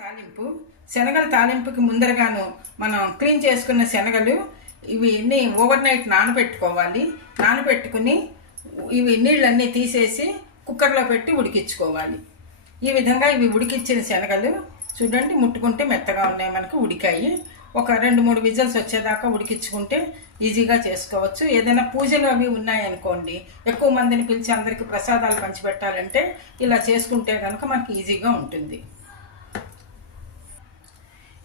తాలింపు శనగల తాలింపుకి ముందరగాను మనం క్లీన్ చేసుకున్న శనగలు ఇవి ఓవర్ నైట్ నానబెట్టుకోవాలి. నానబెట్టుకుని ఇవి నీళ్ళన్నీ తీసేసి కుక్కర్లో పెట్టి ఉడికించుకోవాలి. ఈ విధంగా ఇవి ఉడికించిన శనగలు చూడండి ముట్టుకుంటే మెత్తగా ఉన్నాయి మనకు ఉడికాయి. ఒక రెండు మూడు విజల్స్ వచ్చేదాకా ఉడికించుకుంటే ఈజీగా చేసుకోవచ్చు. ఏదైనా పూజలు అవి ఉన్నాయనుకోండి ఎక్కువ మందిని పిలిచి అందరికీ ప్రసాదాలు పంచిపెట్టాలంటే ఇలా చేసుకుంటే కనుక మనకి ఈజీగా ఉంటుంది.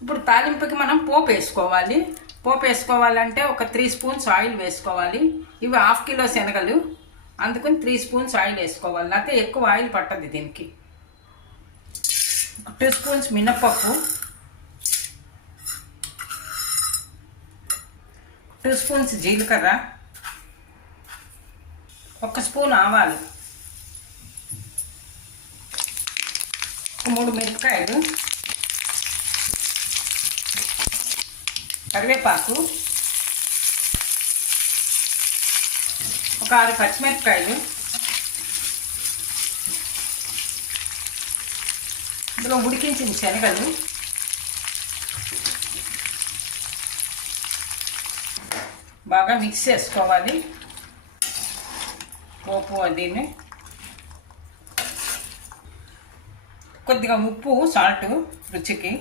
ఇప్పుడు తాలింపుకి మనం పోపు వేసుకోవాలి. పోపు వేసుకోవాలంటే ఒక త్రీ స్పూన్స్ ఆయిల్ వేసుకోవాలి. ఇవి హాఫ్ కిలో శనగలు. అందుకని త్రీ స్పూన్స్ ఆయిల్ వేసుకోవాలి. లేకపోతే ఎక్కువ ఆయిల్ పట్టదు దీనికి. టూ స్పూన్స్ మినప్పప్పు టూ స్పూన్స్ జీలకర్ర. ఒక స్పూన్ ఆవాలు. ఒక మూడు మిరపకాయలు. కరివేపాకు ఒక ఆరు పచ్చిమిరపకాయలు ఇందులో ఉడికించిన శనగలు బాగా మిక్స్ చేసుకోవాలి. పోపు అదిని కొద్దిగా ఉప్పు సాల్ట్ రుచికి.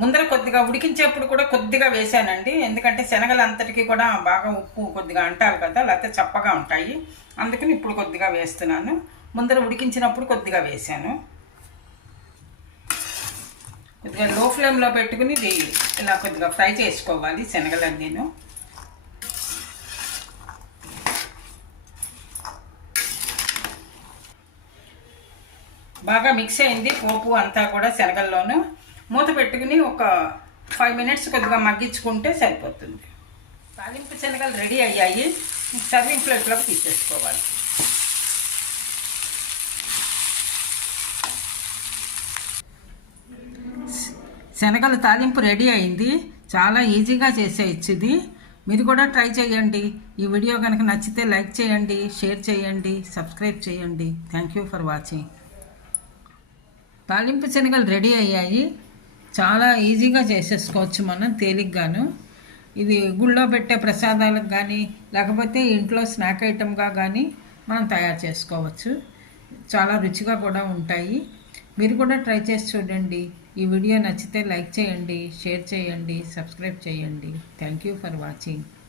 ముందర కొద్దిగా ఉడికించేప్పుడు కూడా కొద్దిగా వేసానండి ఎందుకంటే శనగలు అంతటికి కూడా బాగా ఉప్పు కొద్దిగా అంటారు కదా లేకపోతే చప్పగా ఉంటాయి. అందుకని ఇప్పుడు కొద్దిగా వేస్తున్నాను. ముందర ఉడికించినప్పుడు కొద్దిగా వేసాను కొద్దిగా లో ఫ్లేమ్లో పెట్టుకుని ఇది ఇలా కొద్దిగా ఫ్రై చేసుకోవాలి శనగలన్నీను. బాగా మిక్స్ అయింది పోపు అంతా కూడా శనగల్లోనూ. మూత పెట్టుకుని ఒక ఫైవ్ మినిట్స్ కొద్దిగా మగ్గించుకుంటే సరిపోతుంది. తాలింపు శనగలు రెడీ అయ్యాయి. సర్వింగ్ ప్లేట్లోకి తీసేసుకోవాలి. శనగల తాలింపు రెడీ అయింది. చాలా ఈజీగా చేసేయచ్చు ఇది మీరు కూడా ట్రై చేయండి. ఈ వీడియో కనుక నచ్చితే లైక్ చేయండి షేర్ చేయండి సబ్స్క్రైబ్ చేయండి. థ్యాంక్ యూ ఫర్ వాచింగ్ తాలింపు శనగలు రెడీ అయ్యాయి. చాలా ఈజీగా చేసేసుకోవచ్చు మనం తేలిగ్గాను. ఇది గుళ్ళో పెట్టే ప్రసాదాలకు కానీ లేకపోతే ఇంట్లో స్నాక్ ఐటమ్గా కానీ మనం తయారు చేసుకోవచ్చు. చాలా రుచిగా కూడా ఉంటాయి. మీరు కూడా ట్రై చేసి చూడండి. ఈ వీడియో నచ్చితే లైక్ చేయండి షేర్ చేయండి సబ్స్క్రైబ్ చేయండి. Thank you for watching